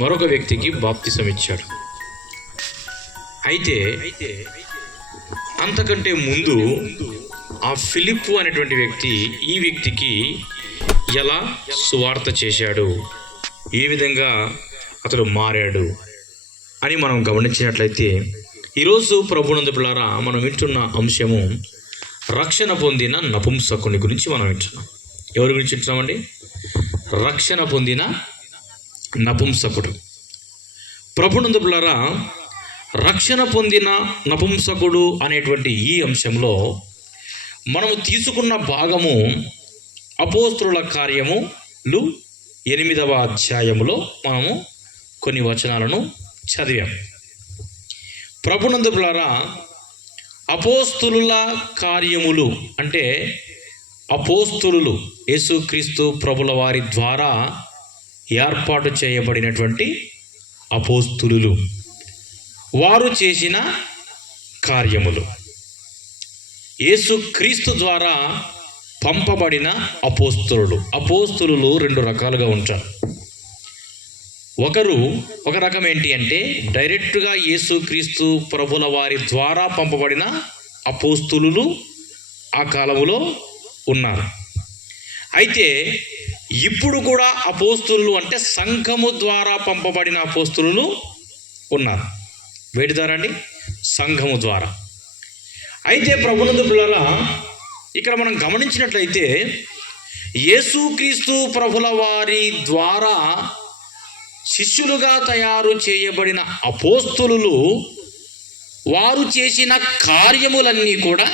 మరొక వ్యక్తికి బాప్తిసం ఇచ్చాడు. అయితే అంతకంటే ముందు ఆ ఫిలిప్పు అనేటువంటి వ్యక్తి ఈ వ్యక్తికి ఎలా సువార్త చేశాడు, ఏ విధంగా అతడు మారాడు అని మనం గమనించినట్లయితే, ఈరోజు ప్రభునందు పిల్లారా మనం వింటున్న అంశము రక్షణ పొందిన నపుంసకుని గురించి మనం వింటున్నాం. ఎవరి గురించి వింటున్నామండి? రక్షణ పొందిన నపుంసకుడు. ప్రభునందు పిల్లారా, రక్షణ పొందిన నపుంసకుడు అనేటువంటి ఈ అంశంలో మనము తీసుకున్న భాగము అపోస్తలుల కార్యములు 8వ అధ్యాయములో మనము కొన్ని వచనాలను చదివాం. ప్రభునందు పిల్లారా, అపోస్తలుల కార్యములు అంటే అపోస్తలులు యేసుక్రీస్తు ప్రభుల వారి ద్వారా ఏర్పాటు చేయబడినటువంటి అపోస్తలులు, వారు చేసిన కార్యములు. యేసుక్రీస్తు ద్వారా పంపబడిన అపోస్తలులు. అపోస్తలులు 2 రకాలుగా ఉంటారు. ఒక రకం ఏంటి అంటే డైరెక్ట్గా యేసుక్రీస్తు ప్రభుల వారి ద్వారా పంపబడిన అపోస్తలులు ఆ కాలములో ఉన్నారు. అయితే ఇప్పుడు కూడా అపోస్తలులు అంటే సంఘము ద్వారా పంపబడిన అపోస్తలులు ఉన్నారు. వేటి ద్వారా అండి? సంఘము ద్వారా. అయితే ప్రభునందు పిల్లరా, ఇక్కడ మనం గమనించినట్లయితే యేసుక్రీస్తు ప్రభుల వారి ద్వారా శిష్యులుగా తయారు చేయబడిన అపోస్తలులు వారు చేసిన కార్యములన్నీ కూడా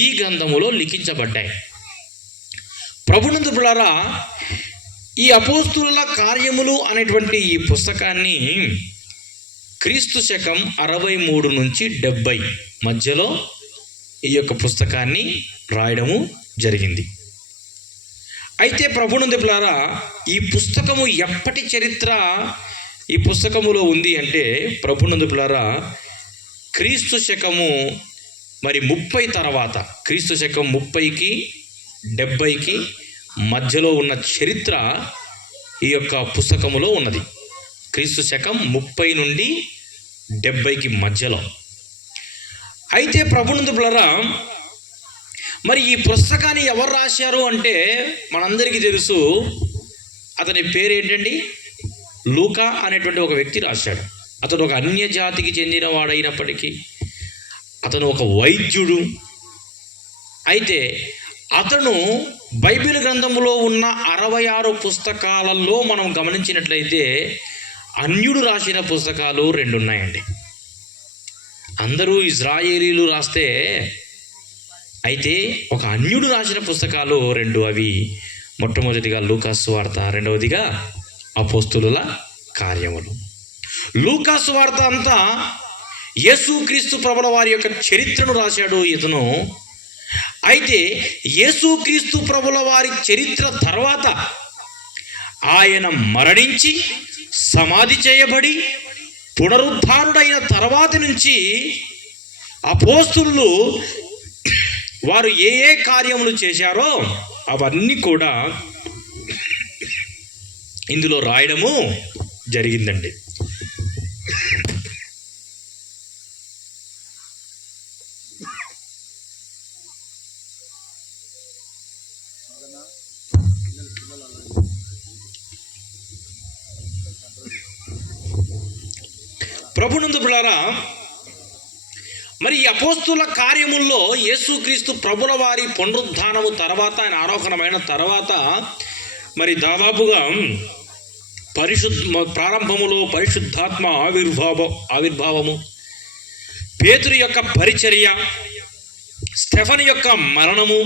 ఈ గ్రంథములో లిఖించబడ్డాయి. ప్రభునందు పిల్లారా, ఈ అపోస్తలుల కార్యములు అనేటువంటి ఈ పుస్తకాన్ని క్రీస్తు శకం 63 నుంచి 70 మధ్యలో ఈ యొక్క పుస్తకాన్ని రాయడము జరిగింది. అయితే ప్రభునందు పిల్లారా, ఈ పుస్తకము ఎప్పటి చరిత్ర ఈ పుస్తకములో ఉంది అంటే ప్రభునందు పిల్లారా, క్రీస్తు శకము 30 తర్వాత, క్రీస్తు శకం 30కి 70కి మధ్యలో ఉన్న చరిత్ర ఈ యొక్క పుస్తకములో ఉన్నది. క్రీస్తు శకం 30 నుండి 70కి మధ్యలో. అయితే ప్రభునందు పిల్లారా, మరి ఈ పుస్తకాన్ని ఎవరు రాశారు అంటే మనందరికీ తెలుసు. అతని పేరు ఏంటండి? లూకా అనేటువంటి ఒక వ్యక్తి రాశాడు. అతడు ఒక అన్య జాతికి చెందిన వాడైనప్పటికీ అతను ఒక వైద్యుడు. అయితే అతను బైబిల్ గ్రంథంలో ఉన్న 66 పుస్తకాలలో మనం గమనించినట్లయితే అన్యుడు రాసిన పుస్తకాలు 2 ఉన్నాయండి. అందరూ ఇజ్రాయేలీలు రాస్తే, అయితే ఒక అన్యుడు రాసిన పుస్తకాలు 2. అవి మొట్టమొదటిగా లూకా సువార్త, రెండవదిగా అపోస్తలుల కార్యములు. లూకా సువార్త అంతా యేసుక్రీస్తు ప్రభుల వారి యొక్క చరిత్రను రాశాడు ఇతను. అయితే యేసుక్రీస్తు ప్రభుల వారి చరిత్ర తర్వాత ఆయన మరణించి సమాధి చేయబడి పునరుద్ధారుడైన తర్వాత నుంచి అపోస్తలులు వారు ఏ ఏ కార్యములు చేశారో అవన్నీ కూడా ఇందులో రాయడము జరిగిందండి. ప్రభునందు పిల్లారా, మరి ఈ అపోస్తలుల కార్యముల్లో యేసుక్రీస్తు ప్రభుల వారి పునరుద్ధానము తర్వాత, ఆయన ఆరోహణమైన తర్వాత, మరి దాదాపుగా ప్రారంభములో పరిశుద్ధాత్మ ఆవిర్భావము, పేతురు యొక్క పరిచర్య, స్టెఫను యొక్క మరణము,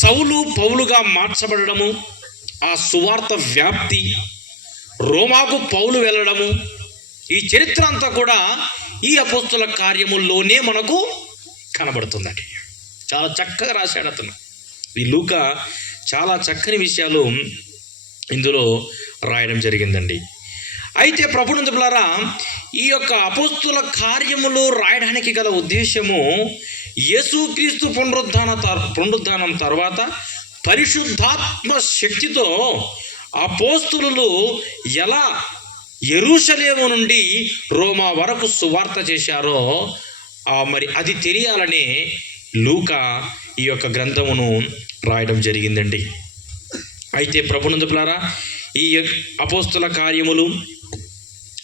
సౌలు పౌలుగా మార్చబడము, ఆ సువార్త వ్యాప్తి, రోమాకు పౌలు వెళ్ళడము, ఈ చరిత్ర అంతా కూడా ఈ అపోస్తలుల కార్యముల్లోనే మనకు కనబడుతుందండి. చాలా చక్కగా రాశాడు అతను. ఈ లూకా చాలా చక్కని విషయాలు ఇందులో రాయడం జరిగిందండి. అయితే ప్రభునందు పిల్లారా, ఈ యొక్క అపోస్తలుల కార్యములు రాయడానికి గల ఉద్దేశము యేసుక్రీస్తు పునరుద్ధానం తర్వాత పరిశుద్ధాత్మ శక్తితో అపోస్తలులు ఎలా యెరూషలేము నుండి రోమా వరకు సువార్త చేశారో మరి అది తెలియాలని లూకా ఈ యొక్క గ్రంథమును రాయడం జరిగిందండి. అయితే ప్రభునందు ప్రియులారా, ఈ అపోస్తుల కార్యములు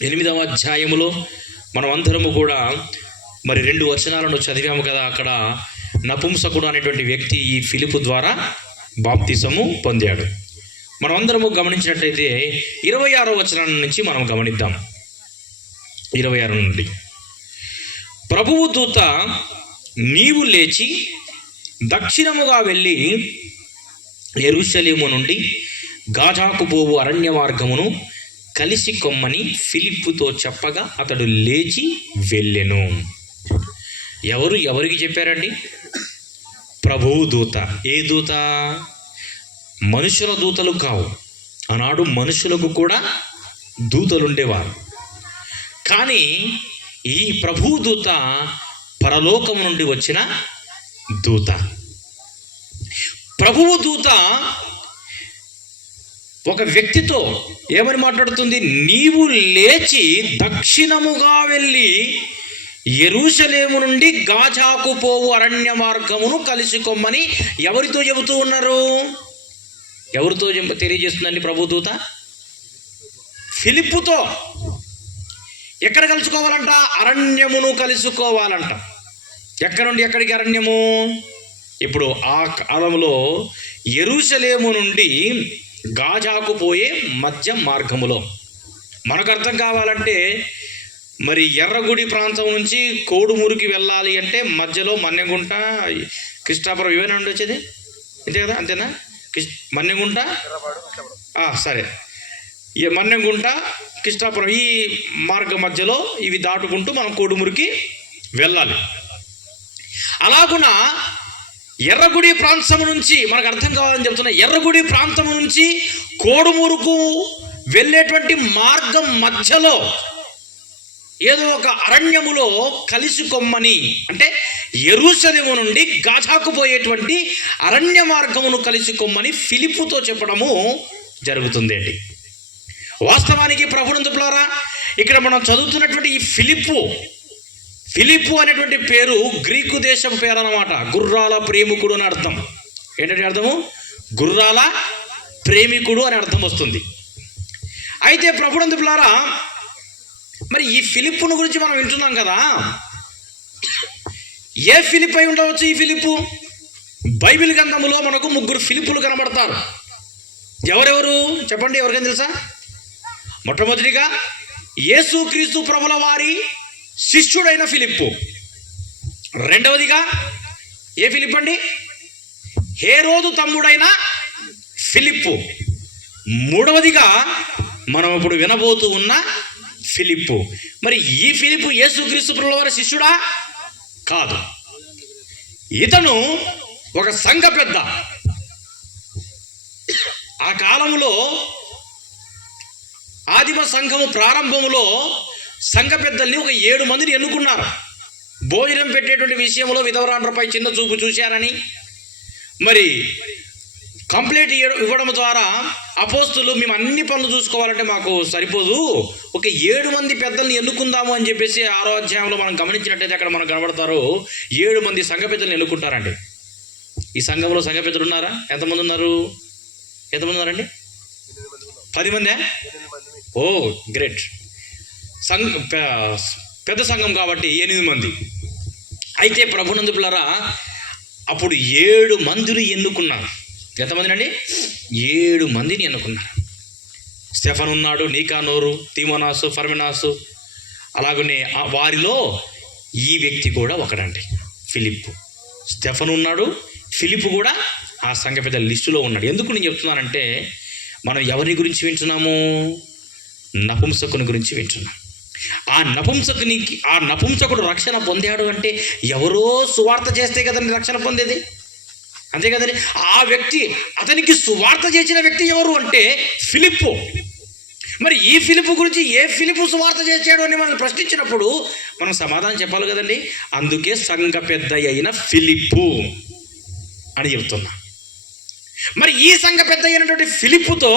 8వ అధ్యాయములో మనం అందరము కూడా మరి 2 వచనాలను చదివాము కదా. అక్కడ నపుంసకుడు అనేటువంటి వ్యక్తి ఈ ఫిలిప్పు ద్వారా బాప్తిసము పొందాడు. మనం అందరము గమనించినట్లయితే 26వ వచనం నుంచి మనం గమనిద్దాం. 26 నుండి, ప్రభువు దూత నీవు లేచి దక్షిణముగా వెళ్ళి యెరూషలేము నుండి గాజాకు పోవు అరణ్య మార్గమును కలిసి కొమ్మని ఫిలిప్పుతో చెప్పగా అతడు లేచి వెళ్ళెను. ఎవరికి చెప్పారండి? ప్రభువు దూత. ఏ దూత? మనుషుల దూతలు కావు. ఆనాడు మనుషులకు కూడా దూతలుండేవారు. కానీ ఈ ప్రభువు దూత పరలోకము నుండి వచ్చిన దూత. ప్రభువు దూత ఒక వ్యక్తితో ఏమని మాట్లాడుతుంది? నీవు లేచి దక్షిణముగా వెళ్ళి యెరూషలేము నుండి గాజాకు పోవు అరణ్య మార్గమును కలుసుకొమ్మని ఎవరితో చెబుతూ ఉన్నారు? ఎవరితో తెలియజేస్తుందండి ప్రభుదూత? ఫిలిప్పుతో. ఎక్కడ కలుసుకోవాలంట? అరణ్యమును కలుసుకోవాలంట. ఎక్కడ నుండి ఎక్కడికి అరణ్యము? ఇప్పుడు ఆ కాలంలో యెరూషలేము నుండి గాజాకు పోయే మధ్య మార్గములో. మనకు అర్థం కావాలంటే మరి ఎర్రగుడి ప్రాంతం నుంచి కోడుమూరికి వెళ్ళాలి అంటే మధ్యలో మన్నెగుంట, కృష్ణాపురం ఇవేనా అండి వచ్చేది? అంతే కదా? అంతేనా? మన్నెగుంట, సరే, ఈ మన్నెగుంట, కృష్ణాపురం ఈ మార్గ మధ్యలో ఇవి దాటుకుంటూ మనం కోడుమూరికి వెళ్ళాలి. అలాగున ఎర్రగుడి ప్రాంతం నుంచి మనకు అర్థం కావాలని చెప్తున్నా. ఎర్రగుడి ప్రాంతం నుంచి కోడుమూరుకు వెళ్ళేటువంటి మార్గం మధ్యలో ఏదో ఒక అరణ్యములో కలుసుకొమ్మని, అంటే యెరూషలేము నుండి గాజాకు పోయేటువంటి అరణ్య మార్గమును కలుసుకొమ్మని ఫిలిప్పుతో చెప్పడము జరుగుతుంది అండి. వాస్తవానికి ప్రభునందు ప్రియులారా, ఇక్కడ మనం చదువుతున్నటువంటి ఈ ఫిలిప్పు అనేటువంటి పేరు గ్రీకు దేశం పేరు అన్నమాట. గుర్రాల ప్రేమికుడు అని అర్థం. ఏంటంటే అర్థము? గుర్రాల ప్రేమికుడు అని అర్థం వస్తుంది. అయితే ప్రభునందు ప్రియులారా, మరి ఈ ఫిలిప్పును గురించి మనం వింటున్నాం కదా. ఏ ఫిలిప్ అయి ఉండవచ్చు ఈ ఫిలిప్పు? బైబిల్ గ్రంథములో మనకు 3 ఫిలిప్పులు కనబడతారు. ఎవరెవరు చెప్పండి? ఎవరికైనా తెలుసా? మొట్టమొదటిగా యేసుక్రీస్తు ప్రభుల వారి శిష్యుడైన ఫిలిప్పు. రెండవదిగా ఏ ఫిలిప్ అండి? హేరోదు తమ్ముడైన ఫిలిప్పు. మూడవదిగా మనం ఇప్పుడు వినబోతూ ఉన్న ఫిలిప్పు. మరి ఈ ఫిలిప్పు యేసుక్రీస్తు ప్రభుల వారి శిష్యుడా? కాదు. ఇతను ఒక సంఘ పెద్ద. ఆ కాలంలో ఆదిమ సంఘము ప్రారంభములో సంఘ పెద్దల్ని ఒక 7 మందిని ఎన్నుకున్నారు. భోజనం పెట్టేటువంటి విషయంలో విధవరాండ్రపై చిన్న చూపు చూశారని, మరి కంప్లైంట్ ఇవ్వడం ద్వారా అపోస్తులు మేము అన్ని పనులు చూసుకోవాలంటే మాకు సరిపోదు, ఒక 7 మంది పెద్దల్ని ఎన్నుకుందాము అని చెప్పేసి 6వ అధ్యాయంలో మనం గమనించినట్టయితే అక్కడ మనకు కనబడతారు. 7 మంది సంఘ పెద్దల్ని ఎన్నుకుంటారండి. ఈ సంఘంలో సంఘ పెద్దలు ఉన్నారా? ఎంతమంది ఉన్నారు? ఎంతమంది ఉన్నారండి? 10 మందే? ఓ గ్రేట్. పెద్ద సంఘం కాబట్టి 8 మంది. అయితే ప్రభునందు ప్రియులారా, అప్పుడు 7 మందిని ఎన్నుకున్నారు. ఎంతమందినండి? 7 మందిని ఎన్నుకున్నారు. స్టెఫను ఉన్నాడు, నీకానోరు, తీమోనాసు, ఫర్మినాసు. అలాగనే వారిలో ఈ వ్యక్తి కూడా ఒకడండి, ఫిలిప్పు. స్టెఫను ఉన్నాడు, ఫిలిప్పు కూడా ఆ సంఘ పెద్ద లిస్టులో ఉన్నాడు. ఎందుకు నేను చెప్తున్నానంటే, మనం ఎవరి గురించి వింటున్నాము? నపుంసకుని గురించి వింటున్నాం. ఆ నపుంసకుడు రక్షణ పొందాడు అంటే ఎవరో సువార్త చేస్తే కదండి రక్షణ పొందేది, అంతే కదండి. ఆ వ్యక్తి, అతనికి సువార్త చేసిన వ్యక్తి ఎవరు అంటే ఫిలిప్పు. మరి ఈ ఫిలిప్పు గురించి ఏ ఫిలిప్పు సువార్త చేశాడు అని మనం ప్రశ్నించినప్పుడు మనం సమాధానం చెప్పాలి కదండి. అందుకే సంఘ పెద్ద అయిన ఫిలిప్పు అని చెప్తున్నా. మరి ఈ సంఘ పెద్ద అయినటువంటి ఫిలిప్పుతో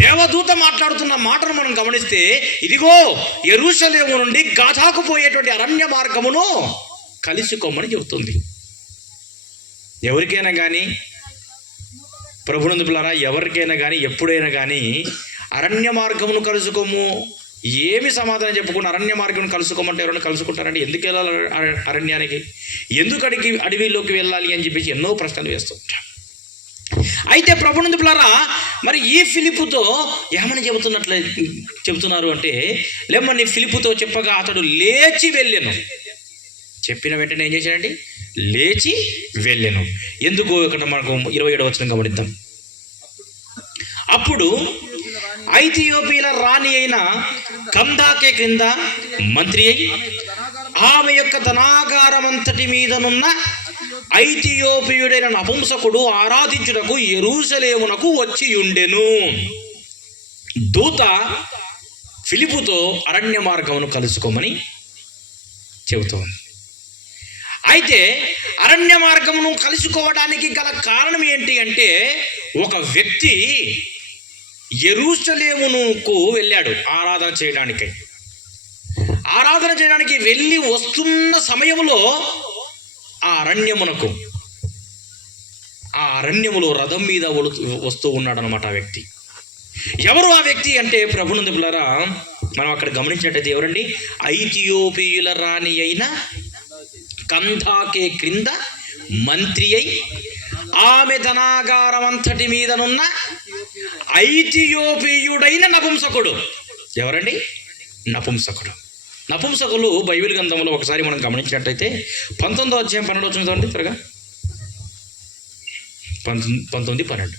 దేవదూత మాట్లాడుతున్న మాటను మనం గమనిస్తే, ఇదిగో యెరూషలేము నుండి గాజాకు పోయేటువంటి అరణ్య మార్గమును కలుసుకోమని చెబుతుంది. ఎవరికైనా కానీ ప్రభునందు పిల్లరా, ఎవరికైనా కానీ ఎప్పుడైనా కానీ అరణ్య మార్గమును కలుసుకోము, ఏమి సమాధానం చెప్పుకుని అరణ్య మార్గం కలుసుకోమంటే ఎవరైనా కలుసుకుంటారంటే ఎందుకు వెళ్ళాలి అరణ్యానికి, ఎందుకు అడవిలోకి వెళ్ళాలి అని చెప్పేసి ఎన్నో ప్రశ్నలు వేస్తుంటారు. అయితే ప్రభునందు పిల్లరా, మరి ఈ ఫిలిప్పుతో ఏమని చెబుతున్నారు అంటే, లేమని ఫిలిప్పుతో చెప్పగా అతడు లేచి వెళ్ళెను. చెప్పిన వెంటనే ఏం చేశాడండి? లేచి వెళ్ళెను. ఎందుకు? ఇక్కడ మనకు 27వ వచనం గమనిద్దాం. అప్పుడు ఐథియోపియల రాణి అయిన కందాకే క్రింద మంత్రి అయి ఆమె యొక్క ధనాగారమంతటి మీదనున్న ఐథియోపియుడైన నపుంసకుడు ఆరాధించుటకు యెరూషలేమునకు వచ్చి ఉండెను. దూత ఫిలిప్పుతో అరణ్య మార్గమును కలుసుకోమని చెబుతోంది. అయితే అరణ్య మార్గమును కలుసుకోవడానికి గల కారణం ఏంటి అంటే, ఒక వ్యక్తి యెరూషలేమునకు వెళ్ళాడు ఆరాధన చేయడానికి వెళ్ళి వస్తున్న సమయంలో ఆ అరణ్యములో రథం మీద వస్తూ ఉన్నాడు అనమాట ఆ వ్యక్తి. ఎవరు ఆ వ్యక్తి అంటే, ప్రభునందు పిల్లరా, మనం అక్కడ గమనించినట్టయితే ఎవరండి? ఐథియోపియుల రాణి అయిన కందాకే క్రింద మంత్రి అయి ఆమె ధనాగారం అంతటి మీదనున్న ఐథియోపియుడైన నపుంసకుడు. ఎవరండి? నపుంసకులు బైబిల్ గ్రంథంలో ఒకసారి మనం గమనించినట్టయితే 19వ అధ్యాయం 12వ వచనం చదవండి త్వరగా. 19-12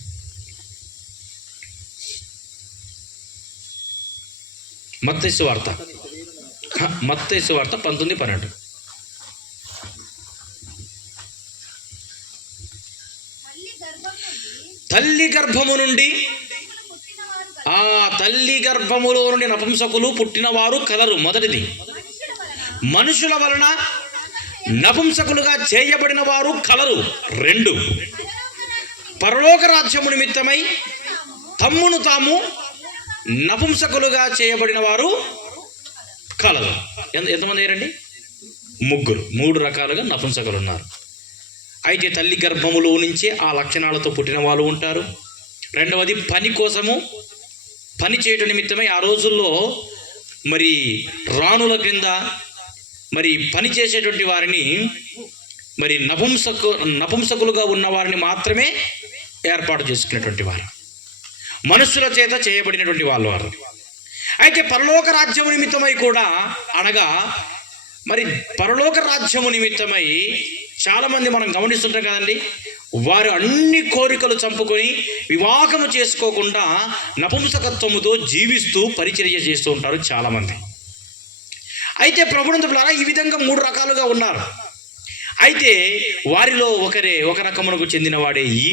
మత్తయి సువార్త 19-12. తల్లి గర్భము నుండి తల్లి గర్భములో నుండి నపుంసకులు పుట్టినవారు కలరు. మొదటిది, మనుషుల వలన నపుంసకులుగా చేయబడిన వారు కలరు. 2, పరలోక రాజ్యము నిమిత్తమై తమ్మును తాము నపుంసకులుగా చేయబడిన వారు కలరు. ఎంతమంది అయ్యారండి? 3 రకాలుగా నపుంసకులు ఉన్నారు. అయితే తల్లి గర్భములో నుంచే ఆ లక్షణాలతో పుట్టిన వాళ్ళు ఉంటారు. రెండవది, పని కోసము పని చేయడం నిమిత్తమై ఆ రోజుల్లో మరి రాణుల క్రింద మరి పని చేసేటువంటి వారిని, మరి నపుంసకులుగా ఉన్న వారిని మాత్రమే ఏర్పాటు చేసుకునేటువంటి వారు, మనుషుల చేత చేయబడినటువంటి వారు. అయితే పరలోక రాజ్యము నిమిత్తమై కూడా, అనగా మరి పరలోక రాజ్యము నిమిత్తమై చాలామంది మనం గమనిస్తుంటాం కదండి, వారు అన్ని కోరికలు చంపుకొని వివాహము చేసుకోకుండా నపుంసకత్వముతో జీవిస్తూ పరిచర్య చేస్తూ ఉంటారు చాలామంది. అయితే ప్రభునందు పిల్లరా, ఈ విధంగా 3 రకాలుగా ఉన్నారు. అయితే వారిలో ఒక రకమునకు చెందినవాడే ఈ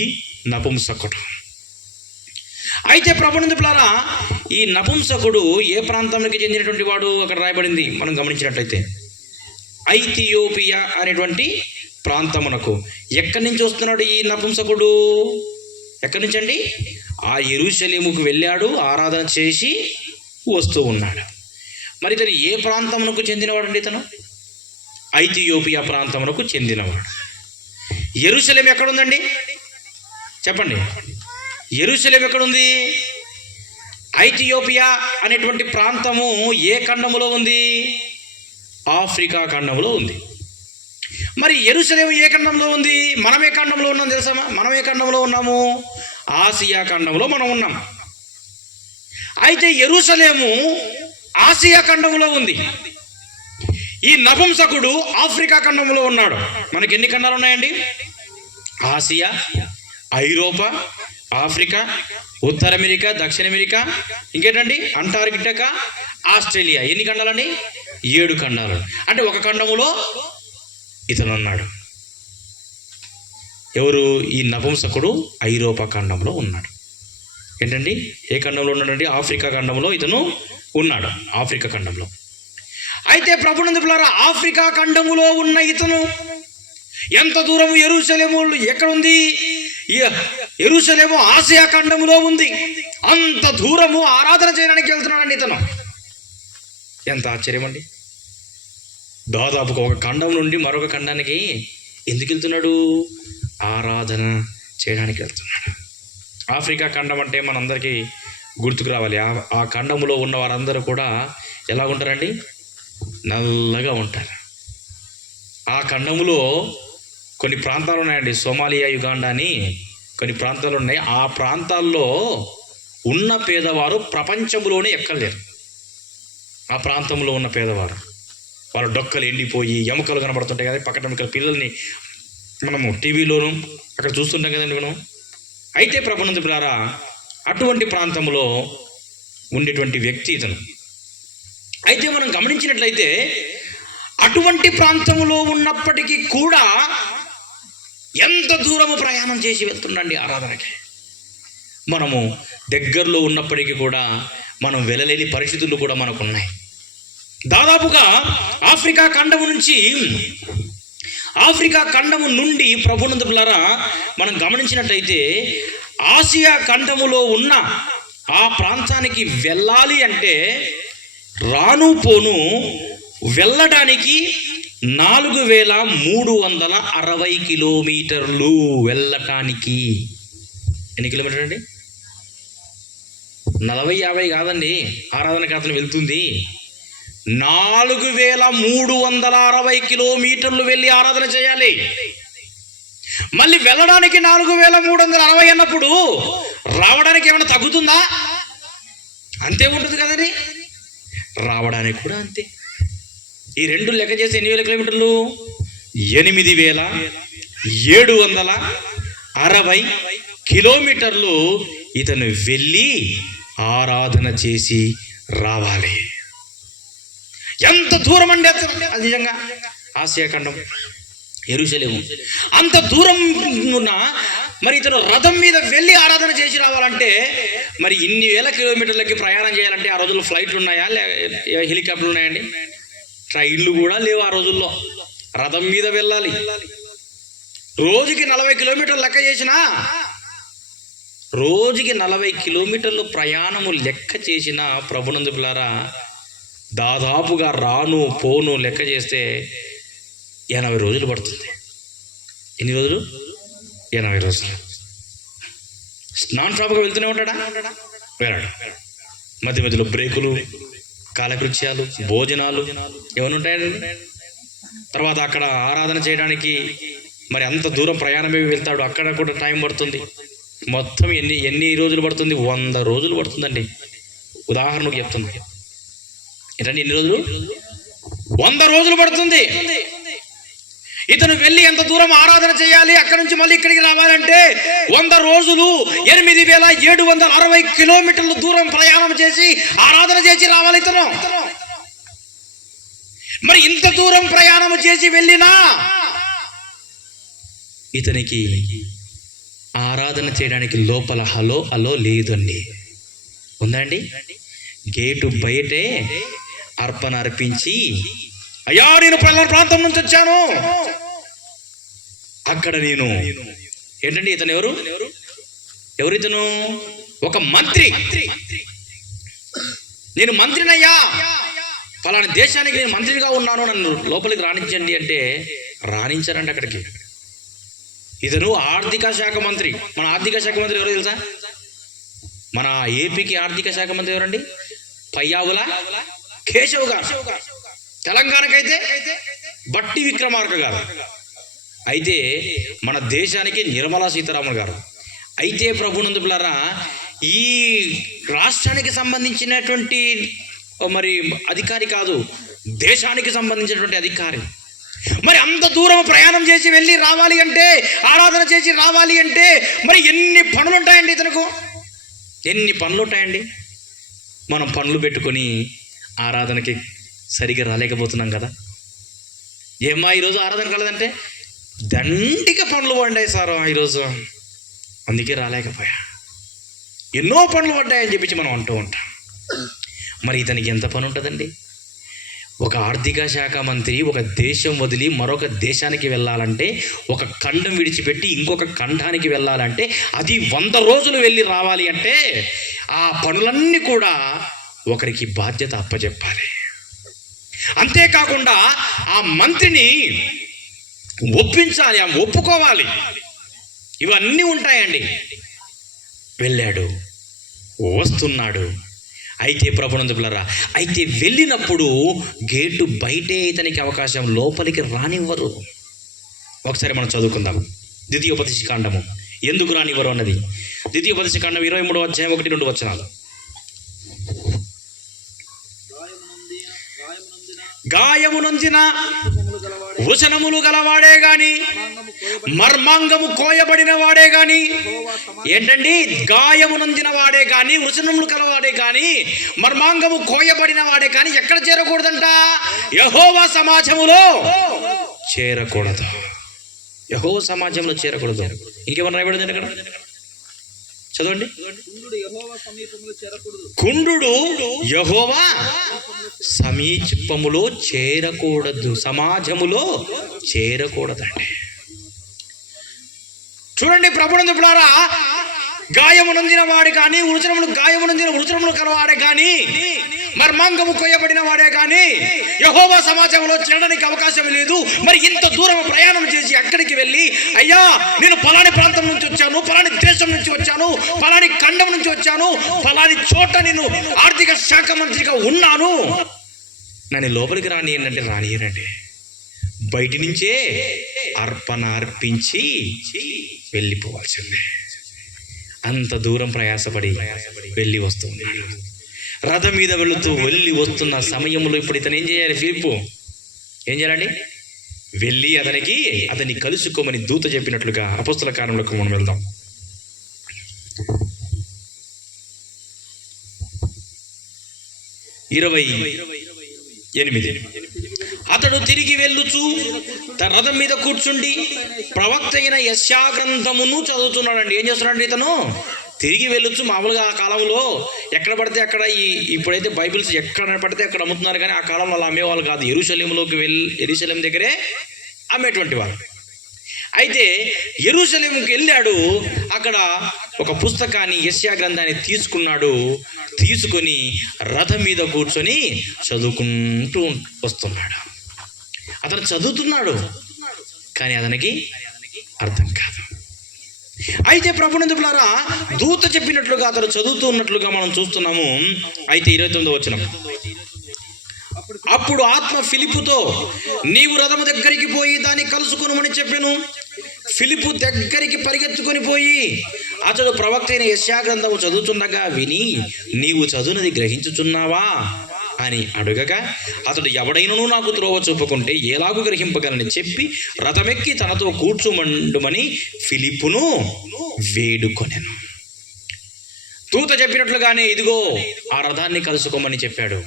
నపుంసకుడు. అయితే ప్రభునందు పిల్లరా, ఈ నపుంసకుడు ఏ ప్రాంతానికి చెందినటువంటి వాడు అక్కడ రాయబడింది మనం గమనించినట్లయితే, ఐథియోపియా అనేటువంటి ప్రాంతమునకు. ఎక్కడి నుంచి వస్తున్నాడు ఈ నపుంసకుడు? ఎక్కడి నుంచి అండి? ఆ యెరూషలేముకు వెళ్ళాడు, ఆరాధన చేసి వస్తూ ఉన్నాడు. మరి ఇతను ఏ ప్రాంతమునకు చెందినవాడు అండి? ఇతను ఐథియోపియా ప్రాంతమునకు చెందినవాడు. యెరూషలేం ఎక్కడుందండి? చెప్పండి. యెరూషలేం ఎక్కడుంది? ఐథియోపియా అనేటువంటి ప్రాంతము ఏ ఖండములో ఉంది? ఆఫ్రికా ఖండంలో ఉంది. మరి యెరూషలేము ఏ ఖండంలో ఉంది? మనం ఏ ఖండంలో ఉన్నాం తెలుసా? మనం ఏ ఖండంలో ఉన్నాము? ఆసియా ఖండంలో మనం ఉన్నాం. అయితే యెరూషలేము ఆసియా ఖండంలో ఉంది. ఈ నపుంసకుడు ఆఫ్రికా ఖండంలో ఉన్నాడు. మనకి ఎన్ని ఖండాలు ఉన్నాయండి? ఆసియా, ఐరోపా, ఆఫ్రికా, ఉత్తర అమెరికా, దక్షిణ అమెరికా, ఇంకేంటండి అంటార్కిటికా, ఆస్ట్రేలియా. ఎన్ని ఖండాలండి? 7 ఖండాలు. అంటే ఒక ఖండములో ఇతను ఉన్నాడు. ఎవరు? ఈ నపుంసకుడు ఐరోపా ఖండంలో ఉన్నాడు. ఏంటండి? ఏ ఖండంలో ఉన్నాడండి? ఆఫ్రికా ఖండంలో ఇతను ఉన్నాడు. ఆఫ్రికా ఖండంలో. అయితే ప్రభునందు పిల్లరా, ఆఫ్రికా ఖండములో ఉన్న ఇతను ఎంత దూరము? యెరూషలేము ఎక్కడుంది? యెరూషలేము ఆసియా ఖండములో ఉంది. అంత దూరము ఆరాధన చేయడానికి వెళ్తున్నాడండి ఇతను. ఎంత ఆశ్చర్యం అండి. దాదాపుగా ఒక ఖండం నుండి మరొక ఖండానికి ఎందుకు వెళ్తున్నాడు? ఆరాధన చేయడానికి వెళ్తున్నాడు. ఆఫ్రికా ఖండం అంటే మనందరికీ గుర్తుకు రావాలి. ఆ ఖండంలో ఉన్న వారందరూ కూడా ఎలా ఉంటారండి? నల్లగా ఉంటారు. ఆ ఖండములో కొన్ని ప్రాంతాలు ఉన్నాయండి, సోమాలియా, యుగాండా అని కొన్ని ప్రాంతాలు ఉన్నాయి. ఆ ప్రాంతాల్లో ఉన్న పేదవారు ప్రపంచంలోనే ఎక్కలేరు. ఆ ప్రాంతంలో ఉన్న పేదవారు, వాళ్ళ డొక్కలు ఎండిపోయి ఎముకలు కనబడుతుంటాయి కదా, పక్కన పిల్లల్ని మనము టీవీలోనూ అక్కడ చూస్తుంటాం కదండి మనం. అయితే ప్రభునందు ప్రియులారా, అటువంటి ప్రాంతంలో ఉండేటువంటి వ్యక్తి ఇతను. అయితే మనం గమనించినట్లయితే అటువంటి ప్రాంతంలో ఉన్నప్పటికీ కూడా ఎంత దూరము ప్రయాణం చేసి వెళ్తుండండి ఆరాధనకి. మనము దగ్గరలో ఉన్నప్పటికీ కూడా మనం వెళ్ళలేని పరిస్థితులు కూడా మనకు ఉన్నాయి. దాదాపుగా ఆఫ్రికా ఖండము నుండి ప్రభునందు ప్రియులారా మనం గమనించినట్లయితే ఆసియా ఖండములో ఉన్న ఆ ప్రాంతానికి వెళ్ళాలి అంటే రాను పోను వెళ్ళడానికి 4360 కిలోమీటర్లు వెళ్ళటానికి. ఎన్ని కిలోమీటర్లు అండి? 40-50 కాదండి. ఆరాధనకి అతను వెళ్తుంది 4360 కిలోమీటర్లు వెళ్ళి ఆరాధన చేయాలి. మళ్ళీ వెళ్ళడానికి 4360 అన్నప్పుడు రావడానికి ఏమైనా తగ్గుతుందా? అంతే ఉంటుంది కదండి. రావడానికి కూడా అంతే. ఈ రెండు లెక్క చేసి 8,000 కిలోమీటర్లు 8760 కిలోమీటర్లు ఇతను వెళ్ళి ఆరాధన చేసి రావాలి. ఎంత దూరం అండి అది నిజంగా. ఆసియా ఖండం, యెరూషలేము అంత దూరం ఉన్న మరి ఇతను రథం మీద వెళ్ళి ఆరాధన చేసి రావాలంటే మరి ఇన్ని వేల కిలోమీటర్లకి ప్రయాణం చేయాలంటే ఆ రోజుల్లో ఫ్లైట్లు ఉన్నాయా, హెలికాప్టర్లు ఉన్నాయండి? ట్రైన్లు కూడా లేవు ఆ రోజుల్లో. రథం మీద వెళ్ళాలి. రోజుకి 40 కిలోమీటర్లు లెక్క చేసినా, రోజుకి 40 కిలోమీటర్లు ప్రయాణము లెక్క చేసిన ప్రభునందు ప్రియులారా దాదాపుగా రాను పోను లెక్క చేస్తే 80 రోజులు పడుతుంది. ఎన్ని రోజులు? 80 రోజులు. నాన్ స్టాప్గా వెళ్తూనే ఉంటాడా? వెళ్ళాడు. మధ్య మధ్యలో బ్రేకులు, కాలకృత్యాలు, భోజనాలు ఏమైనా ఉంటాయండి. తర్వాత అక్కడ ఆరాధన చేయడానికి మరి అంత దూరం ప్రయాణమే వెళ్తాడు. అక్కడ కూడా టైం పడుతుంది. మొత్తం ఎన్ని రోజులు పడుతుంది? 100 రోజులు పడుతుందండి. ఉదాహరణకు చెప్తుంది. ఏంటండి ఎన్ని రోజులు? 100 రోజులు పడుతుంది. ఇతను వెళ్ళి ఎంత దూరం ఆరాధన చేయాలి, అక్కడి నుంచి మళ్ళీ ఇక్కడికి రావాలంటే 100 రోజులు 8760 కిలోమీటర్లు దూరం ప్రయాణం చేసి ఆరాధన చేసి రావాలి ఇతను. మరి ఇంత దూరం ప్రయాణం చేసి వెళ్ళినా ఇతనికి ఆరాధన చేయడానికి లోపల హలో లేదండి. ఉందండి? గేటు బయటే అర్పణ అర్పించి, అయ్యా నేను పలానా ప్రాంతం నుంచి వచ్చాను, అక్కడ నేను ఏంటండి. ఇతను ఎవరు ఇతను? ఒక మంత్రి. నేను మంత్రినయ్యా, పలానా దేశానికి నేను మంత్రిగా ఉన్నాను, నన్ను లోపలికి రాణించండి అంటే రాణించారండి అక్కడికి. ఇతను ఆర్థిక శాఖ మంత్రి. మన ఆర్థిక శాఖ మంత్రి ఎవరో తెలుసా? మన ఏపీకి ఆర్థిక శాఖ మంత్రి ఎవరండి? పయ్యావుల కేశవ్ గారు. తెలంగాణకైతే బట్టి విక్రమార్క గారు. అయితే మన దేశానికి నిర్మలా సీతారామన్ గారు. అయితే ప్రభునందు ప్రియులారా ఈ రాష్ట్రానికి సంబంధించినటువంటి మరి అధికారి కాదు, దేశానికి సంబంధించినటువంటి అధికారి. మరి అంత దూరం ప్రయాణం చేసి వెళ్ళి రావాలి అంటే, ఆరాధన చేసి రావాలి అంటే మరి ఎన్ని పనులు ఉంటాయండి ఇతనుకు? ఎన్ని పనులు ఉంటాయండి? మనం పనులు పెట్టుకొని ఆరాధనకి సరిగ్గా రాలేకపోతున్నాం కదా. ఏమ్మా ఈరోజు ఆరాధన కలదంటే దండిగా పనులు పడ్డాయి సార్ ఈరోజు, అందుకే రాలేకపోయా, ఎన్నో పనులు పడ్డాయని చెప్పి మనం అంటూ ఉంటాం. మరి ఇతనికి ఎంత పని ఉంటుందండి? ఒక ఆర్థిక శాఖ మంత్రి ఒక దేశం వదిలి మరొక దేశానికి వెళ్ళాలంటే, ఒక ఖండం విడిచిపెట్టి ఇంకొక ఖండానికి వెళ్ళాలంటే, అది 100 రోజులు వెళ్ళి రావాలి అంటే ఆ పనులన్నీ కూడా ఒకరికి బాధ్యత అప్పచెప్పాలి. అంతేకాకుండా ఆ మంత్రిని ఒప్పించాలి, ఆమె ఒప్పుకోవాలి. ఇవన్నీ ఉంటాయండి. వెళ్ళాడు, వస్తున్నాడు. అయితే ప్రభునందుకులరా, అయితే వెళ్ళినప్పుడు గేటు బయటే ఇతనికి అవకాశం, లోపలికి రానివ్వరు. ఒకసారి మనం చదువుకుందాం ద్వితీయోపదేశ కాండము, ఎందుకు రానివ్వరు అన్నది. ద్వితీయోపదేశ కాండం 23వ అధ్యాయం 1-2 వచనాలు. గాయమునొందిన వచనములు గలవాడే గాని, మర్మాంగము కోయబడిన వాడే గాని. ఏంటండి? గాయమునొందిన వాడే గాని, వచనములు గలవాడే గాని, మర్మాంగము కోయబడిన వాడే గాని ఎక్కడ చేరకూడదంట? యెహోవా సమాజములో చేరకూడదు. యెహోవా సమాజంలో చేరకూడదు. ఇంకేమన్నా రాయబడింది అక్కడ? చదవండి. కుండు యెహోవా సమీపములో చేరకూడదు, సమాజములో చేరకూడదండి. చూడండి ప్రభునందులారా, గాయమునందిన వాడు కానీ, వృచనములు కలవాడే కానీ, మర్మాంగము కొయ్యబడిన వాడే కానీ యెహోవా సమాజంలో చేరడానికి అవకాశం లేదు. మరి ఇంత దూరం ప్రయాణం చేసి అక్కడికి వెళ్ళి, అయ్యా నేను పలాని ప్రాంతం నుంచి వచ్చాను, పలాని దేశం నుంచి వచ్చాను, పలాని ఖండం నుంచి వచ్చాను, పలాని చోట నేను ఆర్థిక శాఖ మంత్రిగా ఉన్నాను, నన్ను లోపలికి రానియండి. రానియరండి. బయటి నుంచే అర్పణ అర్పించి వెళ్ళిపోవాల్సిందే. అంత దూరం ప్రయాసపడి వెళ్ళి వస్తుంది. రథం మీద వెళ్ళి వస్తున్న సమయంలో ఇప్పుడు ఇతను ఏం చేయాలి? ఫిలిప్పు ఏం చేయాలండి? వెళ్ళి అతన్ని కలుసుకోమని దూత చెప్పినట్లుగా అపోస్తల కార్యములకు మనం వెళ్దాం. ఇరవై 8. అతడు తిరిగి వెళ్ళుచు తన రథం మీద కూర్చుండి ప్రవక్త అయిన యెషయా గ్రంథమును చదువుతున్నాడండి. ఏం చేస్తున్నాడు ఇతను? తిరిగి వెళ్ళొచ్చు. మామూలుగా ఆ కాలంలో ఎక్కడ పడితే అక్కడ ఇప్పుడైతే బైబిల్స్ ఎక్కడ పడితే అక్కడ అమ్ముతున్నారు, కానీ ఆ కాలంలో అలా అమ్మేవాళ్ళు కాదు. యెరూషలేం దగ్గరే అమ్మేటువంటి వారు. అయితే యెరూషలేంకి వెళ్ళాడు. అక్కడ ఒక పుస్తకాన్ని, యెషయా గ్రంథాన్ని తీసుకొని రథం మీద కూర్చొని చదువుకుంటూ వస్తున్నాడు. అతను చదువుతున్నాడు, కానీ అతనికి అర్థం కాదు. అయితే ప్రభునందులారా, దూత చెప్పినట్లుగా అతను చదువుతున్నట్లుగా మనం చూస్తున్నాము. అయితే 29వ వచనం, అప్పుడు ఆత్మ ఫిలిప్పుతో, నీవు రథము దగ్గరికి పోయి దాన్ని కలుసుకొనుమని చెప్పాను. ఫిలిప్పు దగ్గరికి పరిగెత్తుకొని పోయి అతడు ప్రవక్త అయిన యెషయా గ్రంథము చదువుతుండగా విని, నీవు చదువునది గ్రహించుచున్నావా అని అడుగగా, అతడు ఎవడైనను నాకు త్రోవ చూపుకుంటే ఎలాగూ గ్రహింపగలని చెప్పి రథమెక్కి తనతో కూర్చుమండుమని ఫిలిప్పును వేడుకొనెను. దూత చెప్పినట్లుగానే ఇదిగో ఆ రథాన్ని కలుసుకోమని చెప్పాడు.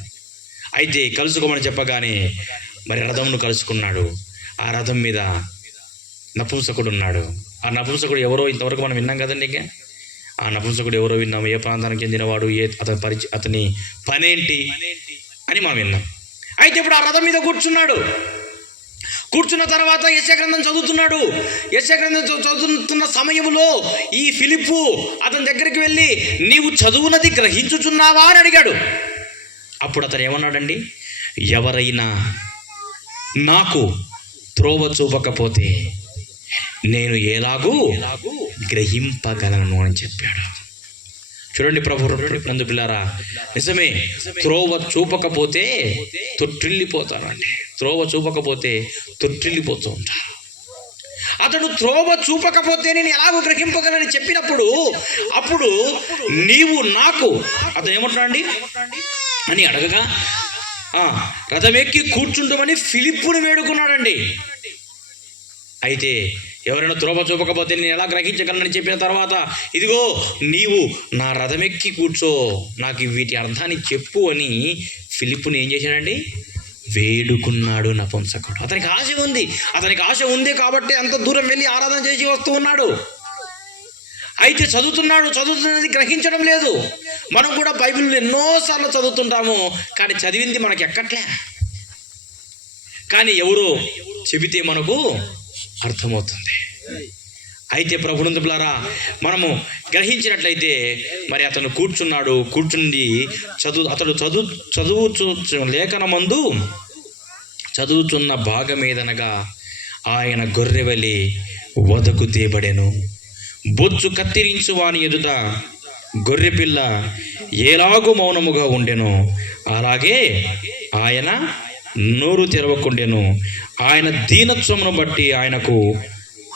అయితే కలుసుకోమని చెప్పగానే మరి రథంను కలుసుకున్నాడు. ఆ రథం మీద నపుంసకుడు ఉన్నాడు. ఆ నపుంసకుడు ఎవరో ఇంతవరకు మనం విన్నాం కదండి. ఇంకా ఆ నపుంసకుడు ఎవరో విన్నాము. ఏ ప్రాంతానికి చెందినవాడు, అతని పనేంటి అని మనం విన్నాం. అయితే ఇప్పుడు ఆ రథం మీద కూర్చున్న తర్వాత యెషయా గ్రంథం చదువుతున్నాడు. యెషయా గ్రంథం చదువుతున్న సమయంలో ఈ ఫిలిప్పు అతని దగ్గరికి వెళ్ళి, నీవు చదువునది గ్రహించుచున్నావా అని అడిగాడు. అప్పుడు అతను ఏమన్నాడండి? ఎవరైనా నాకు త్రోవ చూపకపోతే నేను ఎలాగూ గ్రహింపగలను అని చెప్పాడు. చూడండి ప్రభు పిల్లారా, నిజమే. త్రోవ చూపకపోతే తొట్టిల్లిపోతారండి. త్రోవ చూపకపోతే తొట్టిల్లిపోతూ ఉంటారు. అతడు త్రోవ చూపకపోతే నేను ఎలాగో గ్రహింపగలని చెప్పినప్పుడు, అప్పుడు నీవు నాకు, అతను ఏమంటున్నాడండి అని అడగగా, రథమెక్కి కూర్చుంటామని ఫిలిప్పుని వేడుకున్నాడండి. అయితే ఎవరైనా త్రోవ చూపకపోతే నేను ఎలా గ్రహించగలనని చెప్పిన తర్వాత, ఇదిగో నీవు నా రథమెక్కి కూర్చో, నాకు వీటి అర్థాన్ని చెప్పు అని ఫిలిప్పుని ఏం చేశాడండి? వేడుకున్నాడు నపుంసకుడు. అతనికి ఆశ ఉంది కాబట్టి అంత దూరం వెళ్ళి ఆరాధన చేసి వస్తూ ఉన్నాడు. అయితే చదువుతున్నది గ్రహించడం లేదు. మనం కూడా బైబిల్ ఎన్నోసార్లు చదువుతుంటాము, కానీ చదివింది మనకి ఎక్కట్లే. కానీ ఎవరో చెబితే మనకు అర్థమవుతుంది. అయితే ప్రభునందులారా మనము గ్రహించినట్లయితే మరి అతను కూర్చుండి అతడు లేఖనమందు చదువుతున్న భాగమేదనగా ఆయన గొర్రెవలే వదకు తేబడెను. బొచ్చు కత్తిరించు వాని ఎదుట గొర్రెపిల్ల ఎలాగూ మౌనముగా ఉండెను, అలాగే ఆయన నోరు తెరవకుండెను. ఆయన దీనత్వమును బట్టి ఆయనకు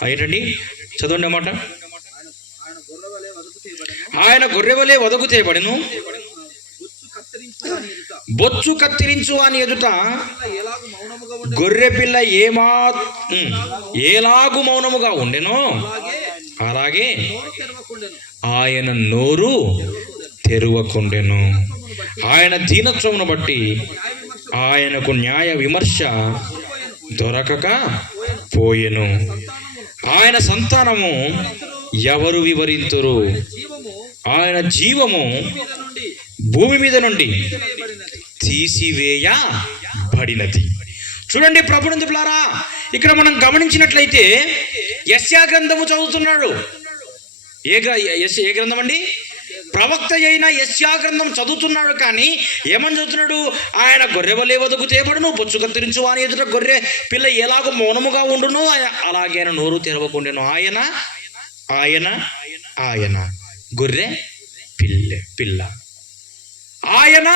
ఏంటండి, చదవండి అన్నమాట. ఆయన గొర్రెవలే వదకు తేబడెను, బొచ్చు కత్తిరించు అని ఎదుట గొర్రెపిల్ల ఎలాగు మౌనముగా ఉండెనో అలాగే ఆయన నోరు తెరవకుండెను. ఆయన దీనత్వమును బట్టి ఆయనకు న్యాయ విమర్శ దొరకక పోయెను. ఆయన సంతానము ఎవరు వివరింతురు? ఆయన జీవము భూమి మీద నుండి తీసివేయబడినది. చూడండి ప్రభునందులారా, ఇక్కడ మనం గమనించినట్లయితే యెషయా గ్రంథము చదువుతున్నాడు. ఏ గ్రంథం అండి? ప్రవక్త అయిన యెషయా గ్రంథం చదువుతున్నాడు. కానీ ఏమని చదువుతున్నాడు? ఆయన గొర్రెవలే వదకు తేబడును, బొచ్చు కత్తిరించు వాని ఎదుట గొర్రె పిల్ల ఎలాగో మౌనముగా ఉండును, అలాగే ఆయన నోరు తెరవకుండెను. ఆయన గొర్రె పిల్ల. ఆయన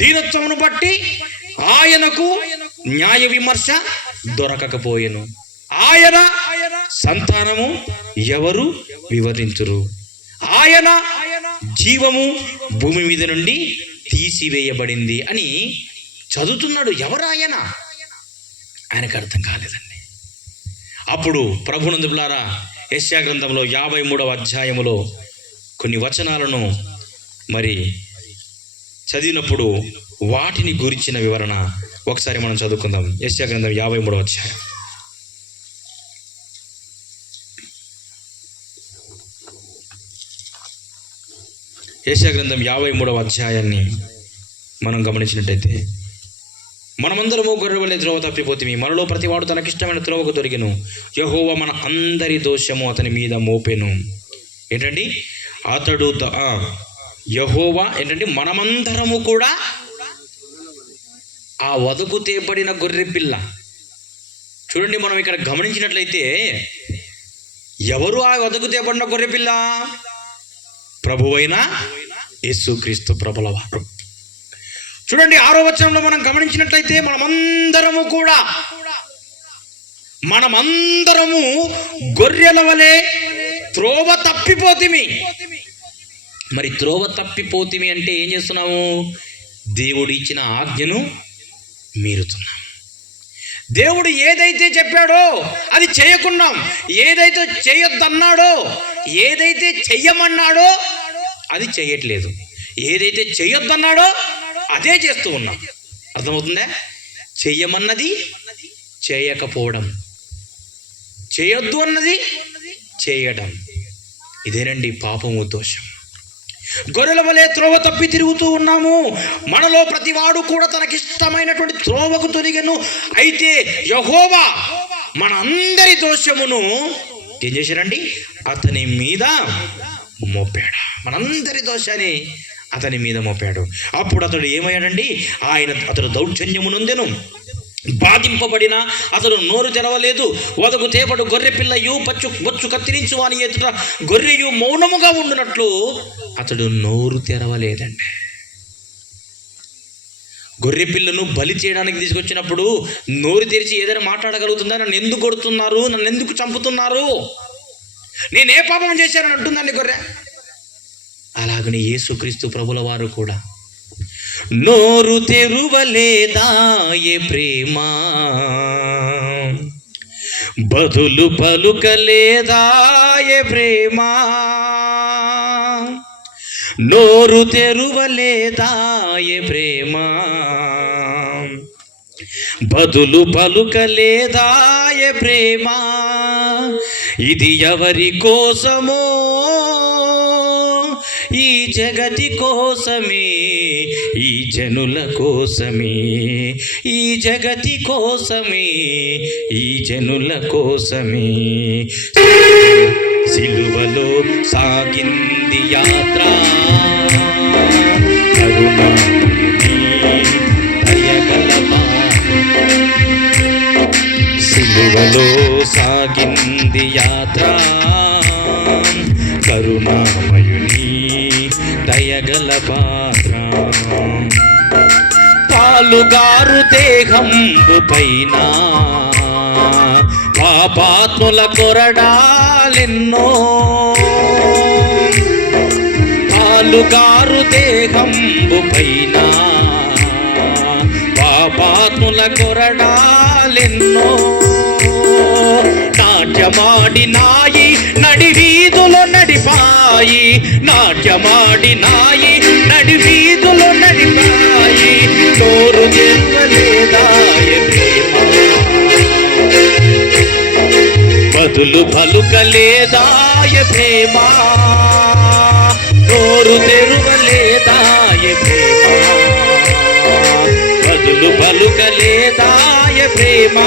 దీనత్వమును బట్టి ఆయనకు న్యాయ విమర్శ దొరకకపోయెను. ఆయన సంతానము ఎవరు వివరించురు? ఆయన జీవము భూమి మీద నుండి తీసివేయబడింది అని చదువుతున్నాడు. ఎవరు ఆయన? ఆయనకు అర్థం కాలేదండి. అప్పుడు ప్రభునందులారా, యెషయా గ్రంథంలో 53వ అధ్యాయములో కొన్ని వచనాలను మరి చదివినప్పుడు వాటిని గురించిన వివరణ ఒకసారి మనం చదువుకుందాం. యెషయా గ్రంథం 53వ అధ్యాయం. యెషయా గ్రంథం 53వ అధ్యాయాన్ని మనం గమనించినట్టయితే, మనమందరము గొర్రెవలే త్రోవ తప్పిపోతిమి, మనలో ప్రతివాడు తనకిష్టమైన త్రోవకు దొరికెను, యెహోవా మన అందరి దోషము అతని మీద మోపెను. ఏంటండి? యెహోవా ఏంటంటే మనమందరము కూడా ఆ వదకు తేబడిన గొర్రె పిల్ల. చూడండి, మనం ఇక్కడ గమనించినట్లయితే ఎవరు ఆ వదకు తేబడిన గొర్రె పిల్ల? ప్రభువైన యేసుక్రీస్తు ప్రభుల వారు. చూడండి, 6వ వచనంలో మనం గమనించినట్లయితే మనమందరము గొర్రెల వలె త్రోవ తప్పిపోతిమి. మరి త్రోవ తప్పిపోతిమి అంటే ఏం చేస్తున్నాము? దేవుడు ఇచ్చిన ఆజ్ఞను మీరుతున్నాం. దేవుడు ఏదైతే చెప్పాడో అది చేయకున్నాం, ఏదైతే చేయొద్దన్నాడో, ఏదైతే చెయ్యమన్నాడో అది చేయట్లేదు, ఏదైతే చేయొద్దన్నాడో అదే చేస్తూ ఉన్నాం. అర్థమవుతుందా? చెయ్యమన్నది చేయకపోవడం, చేయొద్దు అన్నది చేయడం, ఇదేనండి పాపము, దోషం. గొర్రెల వలె త్రోవ తప్పి తిరుగుతూ ఉన్నాము. మనలో ప్రతివాడు కూడా తనకిష్టమైనటువంటి త్రోవకు తొలగెను. అయితే యెహోవా మన అందరి దోషమును ఏం చేశారండి? అతని మీద మోపాడు. మనందరి దోషాన్ని అతని మీద మోపాడు. అప్పుడు అతడు ఏమయ్యాడండి? అతడు దౌర్జన్యము నొందెను, బాధింపబడిన అతడు నోరు తెరవలేదు. వదకు తేబడు గొర్రె పిల్లయు బొచ్చు కత్తిరించు వాని ఎదుట గొర్రెయు మౌనముగా ఉండునట్లు అతడు నోరు తెరవలేదండి. గొర్రె పిల్లను బలి చేయడానికి తీసుకొచ్చినప్పుడు నోరు తెరిచి ఏదైనా మాట్లాడగలుగుతుందా? నన్ను ఎందుకు కొడుతున్నారు, నన్ను ఎందుకు చంపుతున్నారు, నేనే పాపం చేశానని అంటుందండి గొర్రె. అలాగని యేసుక్రీస్తు ప్రభుల వారు కూడా నోరు తెరువలేదాయే ప్రేమ, బదులు పలుకలేదాయే ప్రేమ, నోరు తెరువలేదాయే ప్రేమ, బదులు పలుకలేదాయే ప్రేమ. ఇది ఎవరి కోసమో? ఈ జగతి కోసమే, ఈ జనుల కోసమే, ఈ జగతి కోసమే, ఈ జనుల కోసమే. సిలువలో సాగింది యాత్ర, కరుణామయుని దయగల పాత్ర. సిలువలో సాగింది యాత్ర, కరుణామయుని దయగల పాత్ర. పాలుగారు దేహంబు పైన పాపాత్ముల కొరడాలెన్నో, పాలుగారు దేహంబు పైన పాపాత్ముల కొరడాలెన్నో. నాట్యమాడినాయి నడి వీధులో నడిపాయి, నాట్యమాడినాయి నడి వీధులో నడిపాయి. నోరు తెరవలేదాయ ప్రేమ, బదులు పలుకలేదాయ ప్రేమ. నోరు తెరవలేదాయ ప్రేమ, బదులు పలుకలేదాయ ప్రేమ.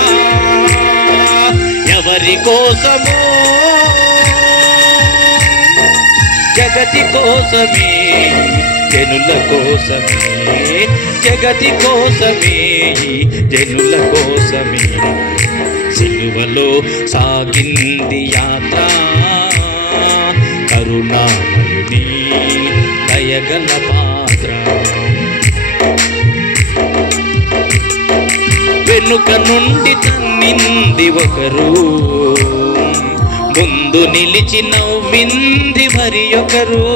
ఎవరి కోసమో, జగతి కోసమే, జనుల కోసమే, జగతి కోసమే, జనుల కోసమే. సిలువలో సాగింది యాత్ర, కరుణామయుని దయగల పాత్ర. వెనుక నుండి తన్నింది ఒకరు, ముందు నిలిచి నవ్వింది మరి ఒకరు.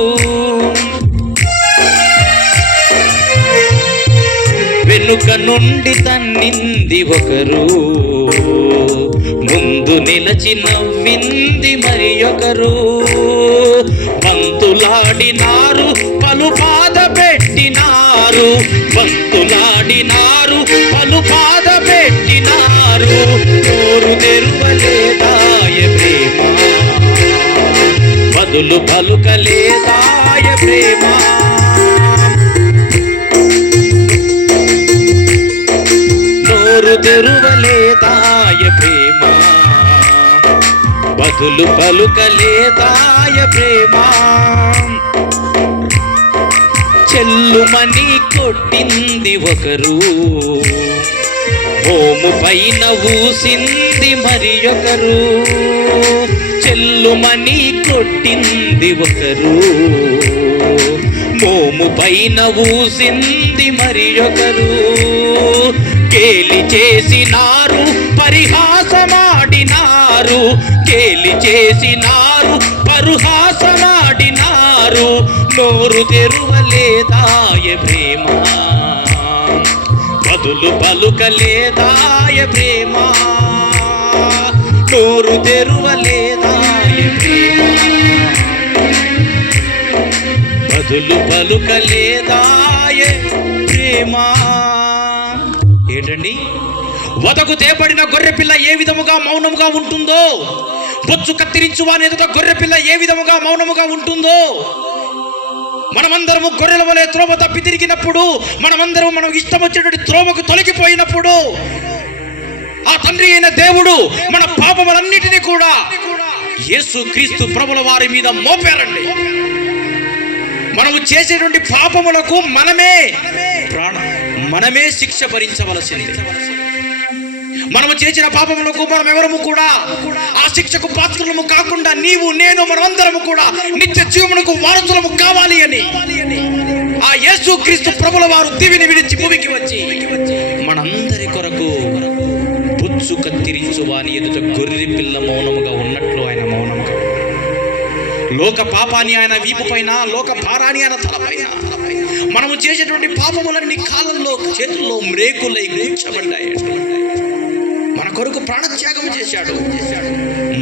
వెనుక నుండి తన్నింది ఒకరు, ముందు నిలిచి నవ్వింది మరి ఒకరు. బంతులాడినారు, పలు బాధ పెట్టినారు, బంతులాడినారు, పలు బాధ పెట్టినారు. నోరు తెరువలేదాయ ప్రేమ, బదులు పలుకలేదాయ ప్రేమ. నోరు తెరువలేదాయ ప్రేమ, బదులు పలుకలేదాయ ప్రేమ. చెల్లుమని కొట్టింది ఒకరు, మోము పైన ఊసింది మరి ఒకరు. చెల్లుమని కొట్టింది ఒకరు, మోము పైన ఊసింది మరి ఒకరు. కేలి చేసినారు, పరిహాసమాడినారు, కేలి చేసినారు, పరిహాసమాడినారు. నోరు తెరువలేదాయ ప్రేమ, బదులు పలుకలేదాయ ప్రేమ. నోరు తెరువలేదాయ ప్రేమ, బదులు పలుకలేదాయ ప్రేమ. ఏంటండి? వదకు తేబడిన గొర్రెపిల్ల ఏ విధముగా మౌనముగా ఉంటుందో, బొచ్చు కత్తిరించు వాని ఎదుట గొర్రెపిల్ల ఏ విధముగా మౌనముగా ఉంటుందో, మనమందరము గొర్రెల వలె త్రోవ తప్పి తిరిగినప్పుడు, మనమందరం మనం ఇష్టం వచ్చేటువంటి త్రోవకు తొలగిపోయినప్పుడు, ఆ తండ్రి అయిన దేవుడు మన పాపములన్నిటినీ కూడా యేసు క్రీస్తు ప్రభుల వారి మీద మోపారండి. మనము చేసేటువంటి పాపములకు మనమే శిక్ష భరించవలసింది. మనము చేసిన పాపములకు మనం ఎవరము కూడా ఆ శిక్షకు పాత్రలము కాకుండా, నీవు నేను మనమందరము కూడా నిత్య జీవమునకు వారసులము కావాలి అని ఆ యేసు క్రీస్తు ప్రభుల వారు దివిని విడిచి భూమికి వచ్చి మనందరి కొరకు బొచ్చు కత్తిరించు వాని ఎదుట గొర్రె పిల్ల మౌనముగా ఉన్నట్లు ఆయన మౌనముగా, లోక పాపాన్ని ఆయన వీపు పైన, లోక భారాన్ని ఆయన తలపైన, మనము చేసేటువంటి పాపములన్నీ కాలంలో చేతుల్లో మ్రేకులై కూర్చబడ్డాయి. మన కొరకు ప్రాణత్యాగం చేశాడు.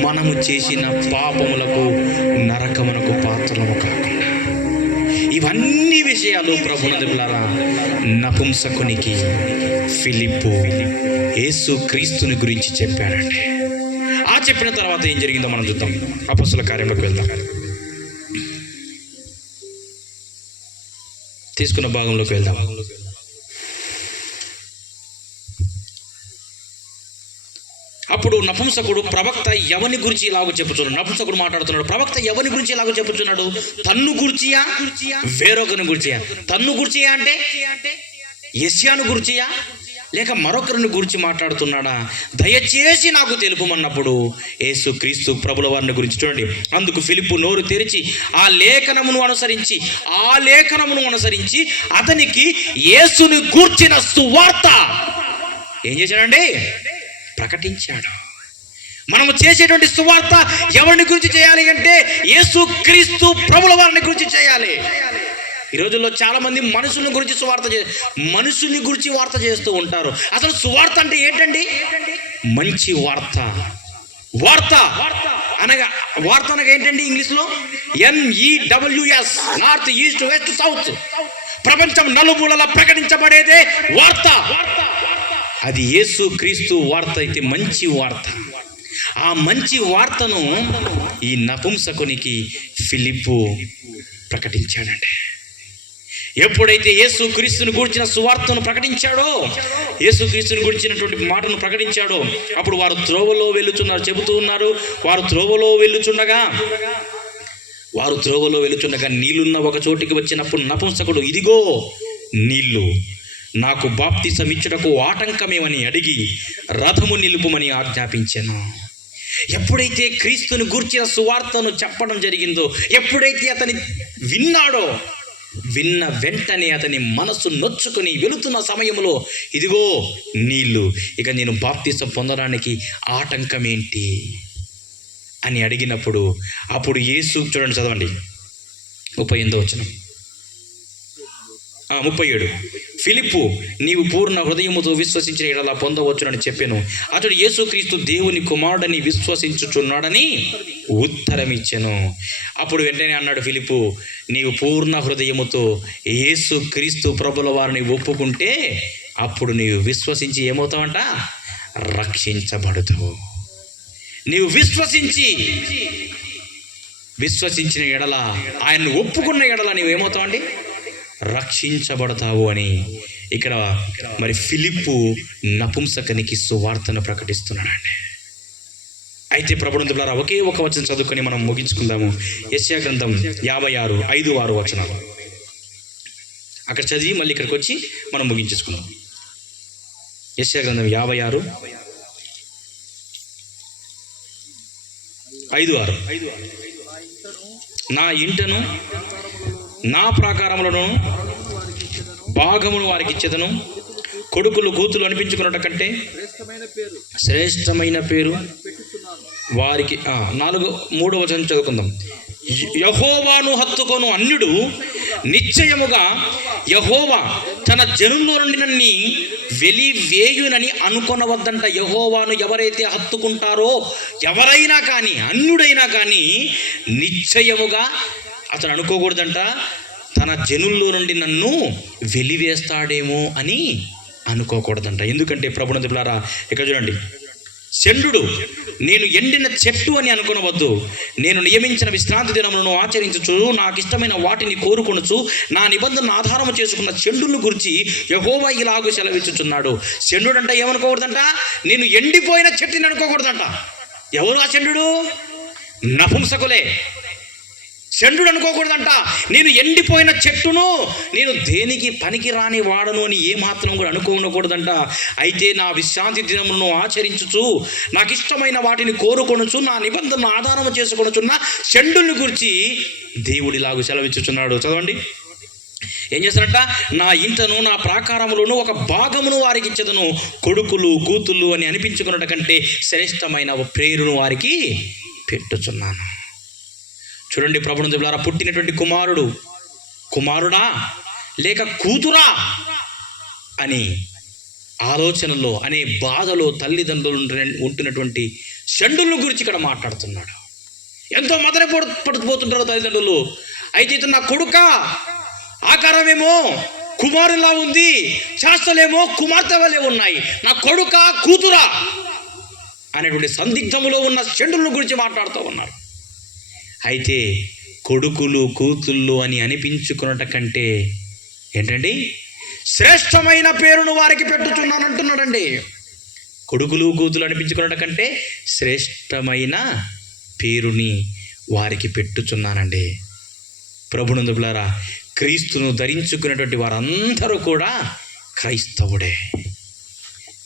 మనము చేసిన పాపములకు నరకమునకు పాత్రలము కాకుండా, ఇవన్నీ విషయాలు ప్రభునందులారా నపుంసకునికి ఫిలిప్పు యేసు క్రీస్తుని గురించి చెప్పాడండి. ఆ చెప్పిన తర్వాత ఏం జరిగిందో మనం చూద్దాం. అపొస్తలుల కార్యంలోకి వెళ్దాం. తీసుకున్న భాగంలోకి వెళ్దాం. అప్పుడు నపుంసకుడు ప్రవక్త ఎవని గురించి ఇలాగ చెప్పుచున్నాడు. నపుంసకుడు మాట్లాడుతున్నాడు, ప్రవక్త ఎవని గురించి ఇలాగ చెప్పుచున్నాడు? తన్ను గుర్చియా వేరొకరిని గుర్చియా? తన్ను గుర్చియా అంటే యెషయాను గుర్చియా లేక మరొకరిని గురించి మాట్లాడుతున్నాడా? దయచేసి నాకు తెలుపమన్నప్పుడు యేసు క్రీస్తు ప్రభుల వారిని గురించి చూడండి. అందుకు ఫిలిప్పు నోరు తెరిచి ఆ లేఖనమును అనుసరించి అతనికి యేసుని గూర్చిన సువార్త ఏం చేశాడండి? ప్రకటించాడు. మనము చేసేటువంటి సువార్త ఎవరిని గురించి చేయాలి అంటే యేసు క్రీస్తు ప్రభుల వారిని గురించి చేయాలి. ఈ రోజుల్లో చాలా మంది మనుషుల గురించి మనుషుని గురించి వార్త చేస్తూ ఉంటారు. అసలు సువార్త అంటే ఏంటండి? మంచి వార్త. వార్త అనగా ఏంటండి? ఇంగ్లీష్లో NEWS, north, east, west, south. ప్రపంచం నలుమూలలా ప్రకటించబడేదే వార్త. అది యేసు క్రీస్తు వార్త అయితే మంచి వార్త. ఆ మంచి వార్తను ఈ నపుంసకునికి ఫిలిప్పు ప్రకటించాడండి. ఎప్పుడైతే యేసు క్రీస్తుని గురించిన సువార్తను ప్రకటించాడో, యేసు క్రీస్తుని గురించినటువంటి మాటను ప్రకటించాడో, అప్పుడు వారు త్రోవలో వెళ్ళుచున్నారు. చెబుతూ ఉన్నారు, వారు త్రోవలో వెళ్ళుచుండగా నీళ్లున్న ఒక చోటికి వచ్చినప్పుడు నపుంసకుడు, ఇదిగో నీళ్లు, నాకు బాప్తిసం ఇచ్చుటకు ఆటంకమేమని అడిగి రథము నిలుపుమని ఆజ్ఞాపించాను. ఎప్పుడైతే క్రీస్తుని గూర్చిన సువార్తను చెప్పడం జరిగిందో, ఎప్పుడైతే అతని విన్న వెంటనే అతని మనసు నొచ్చుకొని వెళుతున్న సమయంలో, ఇదిగో నీళ్ళు, ఇక నేను బాప్తిసం పొందడానికి ఆటంకం ఏంటి అని అడిగినప్పుడు అప్పుడు యేసు, చూడండి చదవండి 38వ వచనం, 37. ఫిలిప్పు, నీవు పూర్ణ హృదయముతో విశ్వసించిన ఎడల పొందవచ్చునని చెప్పాను. అతడు యేసుక్రీస్తు దేవుని కుమారుడని విశ్వసించుచున్నాడని ఉత్తరం ఇచ్చాను. అప్పుడు వెంటనే అన్నాడు ఫిలిప్పు, నీవు పూర్ణ హృదయముతో యేసుక్రీస్తు ప్రభుల వారిని ఒప్పుకుంటే అప్పుడు నీవు విశ్వసించి ఏమవుతావంట? రక్షించబడుతావు. నీవు విశ్వసించిన ఎడల, ఆయన్ని ఒప్పుకున్న ఎడల నీవు ఏమవుతావండి? రక్షించబడతావు అని ఇక్కడ మరి ఫిలిప్పు నపుంసకునికి సువార్తను ప్రకటిస్తున్నాడండి. అయితే ప్రభునందులారా, ఒకే ఒక వచనం చదువుకొని మనం ముగించుకుందాము. యెషయా గ్రంథం 56, 5, 6 వచనాలు అక్కడ చదివి మళ్ళీ ఇక్కడికి వచ్చి మనం ముగించేసుకుందాం. యెషయా గ్రంథం 56, 5, 6. నా ఇంటను నా ప్రాకారములను భాగమును వారికి ఇచ్చేదను, కొడుకులు కూతులు అనిపించుకున్నట కంటే శ్రేష్టమైన పేరు వారికి. 3వ వచనం చదువుకుందాం. యెహోవాను హత్తుకొను అన్యుడు నిశ్చయముగా యెహోవా తన జనుల్లో నుండి నన్ను వెలివేయునని అనుకొనవద్దంట. యెహోవాను ఎవరైతే హత్తుకుంటారో, ఎవరైనా కానీ, అన్యుడైనా కానీ, నిశ్చయముగా అతను అనుకోకూడదంట తన జనుల్లో నుండి నన్ను వెలివేస్తాడేమో అని అనుకోకూడదంట. ఎందుకంటే ప్రభునందులారా, ఇక్కడ చూడండి, చంద్రుడు నేను ఎండిన చెట్టు అని అనుకునవద్దు. నేను నియమించిన విశ్రాంతి దినములను ఆచరించుచు, నాకు ఇష్టమైన వాటిని కోరుకొనుచు, నా నిబంధనను ఆధారము చేసుకున్న చంద్రుని గురించి యెహోవా ఇలాగూ సెలవిచ్చుచున్నాడు. చంద్రుడు అంటే ఏమనుకోకూడదంట? నేను ఎండిపోయిన చెట్టుని అనుకోకూడదంట. ఎవరు ఆ చంద్రుడు? నపుంసకులే. చంద్రుడు అనుకోకూడదంట నేను ఎండిపోయిన చెట్టును, నేను దేనికి పనికి రాని వాడను అని ఏమాత్రం కూడా అనుకోకూడదంట. అయితే నా విశ్రాంతి దినములను ఆచరించుచు, నాకు ఇష్టమైన వాటిని కోరుకొనుచు, నా నిబంధనను ఆధారం చేసుకొనుచున్న చంద్రుని గురించి దేవుడిలాగా సెలవిచ్చుచున్నాడు. చదవండి, ఏం చేస్తారంట? నా ఇంటను నా ప్రాకారములను ఒక భాగమును వారికి ఇచ్చేదను, కొడుకులు కూతుళ్ళు అని అనిపించుకున్నట కంటే శ్రేష్టమైన పేరును వారికి పెట్టుచున్నాను. చూడండి ప్రభునందులారా, పుట్టినటువంటి కుమారుడా లేక కూతురా అని ఆలోచనలో అనే బాధలో తల్లిదండ్రులు ఉంటున్నటువంటి షండుల గురించి ఇక్కడ మాట్లాడుతున్నాడు. ఎంతో మదన పడిపోతుంటారు తల్లిదండ్రులు. అయితే ఇతను నా కొడుక, ఆకారమేమో కుమారులా ఉంది, శాస్త్రాలేమో కుమార్తె వలె ఉన్నాయి, నా కొడుక కూతురా అనేటువంటి సందిగ్ధములో ఉన్న షండుల గురించి మాట్లాడుతూ ఉన్నారు. అయితే కొడుకులు కూతుళ్ళు అని అనిపించుకున్నట కంటే ఏంటండి శ్రేష్టమైన పేరును వారికి పెట్టుచున్నాను అంటున్నాడండి. కొడుకులు కూతులు అనిపించుకున్నట కంటే శ్రేష్టమైన పేరుని వారికి పెట్టుచున్నానండి. ప్రభునందులారా, క్రీస్తును ధరించుకున్నటువంటి వారందరూ కూడా క్రైస్తవుడే.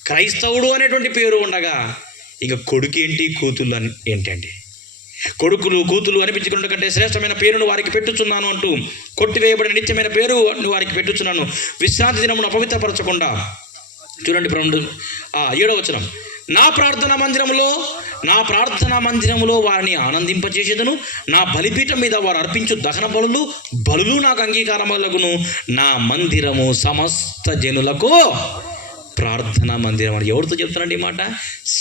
క్రైస్తవుడు అనేటువంటి పేరు ఉండగా ఇక కొడుకు ఏంటి, కూతుళ్ళు ఏంటండి? కొడుకులు కూతులు అనిపించుకున్న కంటే శ్రేష్టమైన పేరును వారికి పెట్టుచున్నాను అంటూ, కొట్టివేయబడిన నిత్యమైన పేరు వారికి పెట్టుచున్నాను, విశ్రాంతి దినమును అపవిత్రపరచకుండా. చూడండి 7వ వచనం, నా ప్రార్థనా మందిరములో వారిని ఆనందింపచేసేదను, నా బలిపీఠం మీద వారు అర్పించు దహన బలులు నాకు అంగీకారములగును, నా మందిరము సమస్త జనులకు ప్రార్థనా మందిరం. ఎవరితో చెప్తున్నాడు ఈ మాట?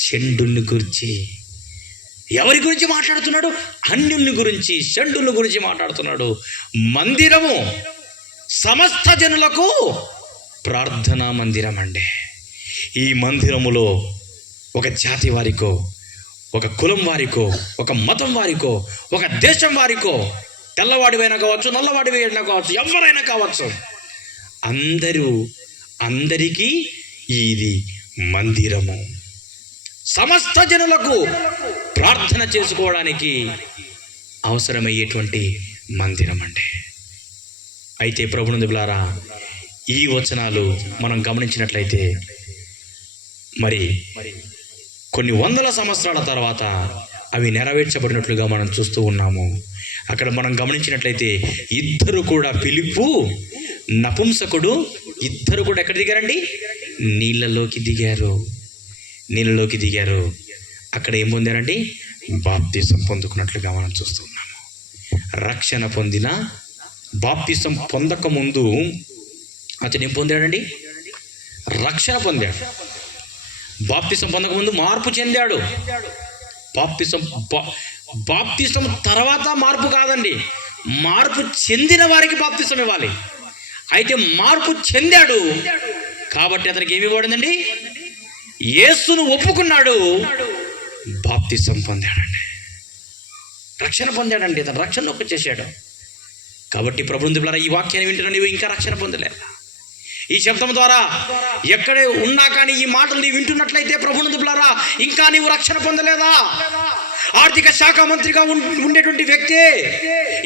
షండుని గురించి. ఎవరి గురించి మాట్లాడుతున్నాడు? అన్యుల్ని గురించి, షండుల గురించి మాట్లాడుతున్నాడు. మందిరము సమస్త జనులకు ప్రార్థనా మందిరం అండి. ఈ మందిరములో ఒక జాతి వారికో, ఒక కులం వారికో, ఒక మతం వారికో, ఒక దేశం వారికో, తెల్లవాడివైనా కావచ్చు, నల్లవాడివైనా కావచ్చు, ఎవరైనా కావచ్చు, అందరికీ ఇది మందిరము. సమస్త జనులకు ప్రార్థన చేసుకోవడానికి అవసరమయ్యేటువంటి మందిరం అండి. అయితే ప్రభునందులారా, ఈ వచనాలు మనం గమనించినట్లయితే మరి కొన్ని వందల సంవత్సరాల తర్వాత అవి నెరవేర్చబడినట్లుగా మనం చూస్తూ ఉన్నాము. అక్కడ మనం గమనించినట్లయితే ఇద్దరు కూడా, ఫిలిప్పు, నపుంసకుడు, ఇద్దరు కూడా ఎక్కడ దిగారండి? నీళ్ళలోకి దిగారు. అక్కడ ఏం పొందారండి? బాప్తిసం పొందుకున్నట్లుగా మనం చూస్తూ ఉన్నాము. రక్షణ పొందిన, బాప్తిసం పొందకముందు అతను ఏం పొందాడండి? రక్షణ పొందాడు. బాప్తిసం పొందకముందు మార్పు చెందాడు. బాప్తిసం తర్వాత మార్పు కాదండి, మార్పు చెందిన వారికి బాప్తిసం ఇవ్వాలి. అయితే మార్పు చెందాడు కాబట్టి అతనికి ఏమి ఇవ్వబడిందండి? యేసును ఒప్పుకున్నాడు, బాప్తిసం పొందాడండి, రక్షణ పొందాడండి. అతను రక్షణలోకి వచ్చేసాడు. కాబట్టి ప్రభువులారా, ఈ వాక్యాన్ని వింటున్నా నీవు ఇంకా రక్షణ పొందలేదు. ఈ శబ్దం ద్వారా ఎక్కడే ఉన్నా కానీ ఈ మాటలు నీవు వింటున్నట్లయితే ప్రభువులారా, ఇంకా నీవు రక్షణ పొందలేదా? ఆర్థిక శాఖ మంత్రిగా ఉండేటువంటి వ్యక్తి,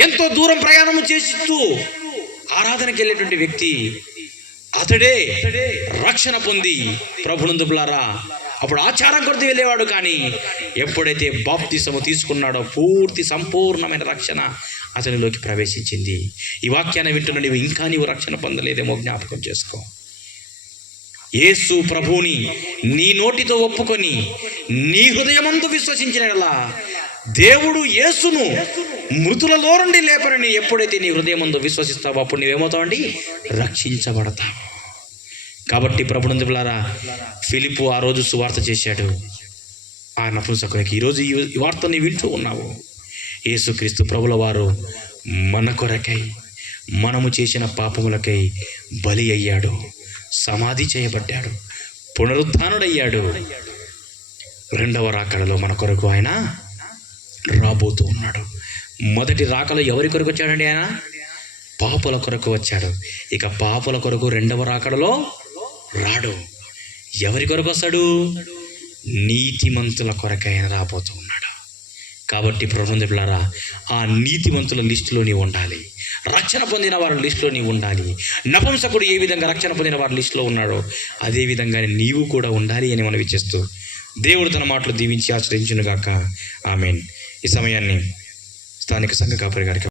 ఎంతో దూరం ప్రయాణం చేస్తూ ఆరాధనకి వెళ్ళేటువంటి వ్యక్తి, అతడే రక్షణ పొంది ప్రభువులారా అప్పుడు ఆచారం కొద్ది వెళ్ళేవాడు. కానీ ఎప్పుడైతే బాప్తిసము తీసుకున్నాడో పూర్తి సంపూర్ణమైన రక్షణ అతనిలోకి ప్రవేశించింది. ఈ వాక్యాన్ని వింటున్న నీవు రక్షణ పొందలేదేమో జ్ఞాపకం చేసుకో. యేసు ప్రభువుని నీ నోటితో ఒప్పుకొని నీ హృదయమందు విశ్వసించినలా దేవుడు యేసును మృతులలో నుండి లేపనని ఎప్పుడైతే నీ హృదయమందు విశ్వసిస్తావో అప్పుడు నీవేమవుతావండి? రక్షించబడతావు. కాబట్టి ప్రభువులారా, ఫిలిప్పు ఆ రోజు సువార్త చేశాడు ఆ నపుంసకునికి. ఈరోజు ఈ వార్తని వింటూ ఉన్నావు. యేసుక్రీస్తు ప్రభుల వారు మన కొరకై, మనము చేసిన పాపములకై బలి అయ్యాడు, సమాధి చేయబడ్డాడు, పునరుద్ధానుడయ్యాడు. రెండవ రాకడలో మన కొరకు ఆయన రాబోతూ ఉన్నాడు. మొదటి రాకలో ఎవరి కొరకు వచ్చాడండి? ఆయన పాపుల కొరకు వచ్చాడు. ఇక పాపుల కొరకు రెండవ రాకడలో రాడు. ఎవరి కొరకు వస్తాడు? నీతిమంతుల కొరకు ఆయన రాబోతూ ఉన్నాడు. కాబట్టి ప్రభువులారా, ఆ నీతిమంతుల లిస్టులో నీవు ఉండాలి, రక్షణ పొందిన వారి లిస్టులో నీవు ఉండాలి. నపుంసకుడు ఏ విధంగా రక్షణ పొందిన వారి లిస్టులో ఉన్నాడో అదే విధంగా నీవు కూడా ఉండాలి అని మనవి చేస్తూ దేవుడు తన మాటలు దీవించి ఆశ్రయించునుగాక. ఆమేన్. ఈ సమయాన్ని స్థానిక సంఘ కాపరి గారికి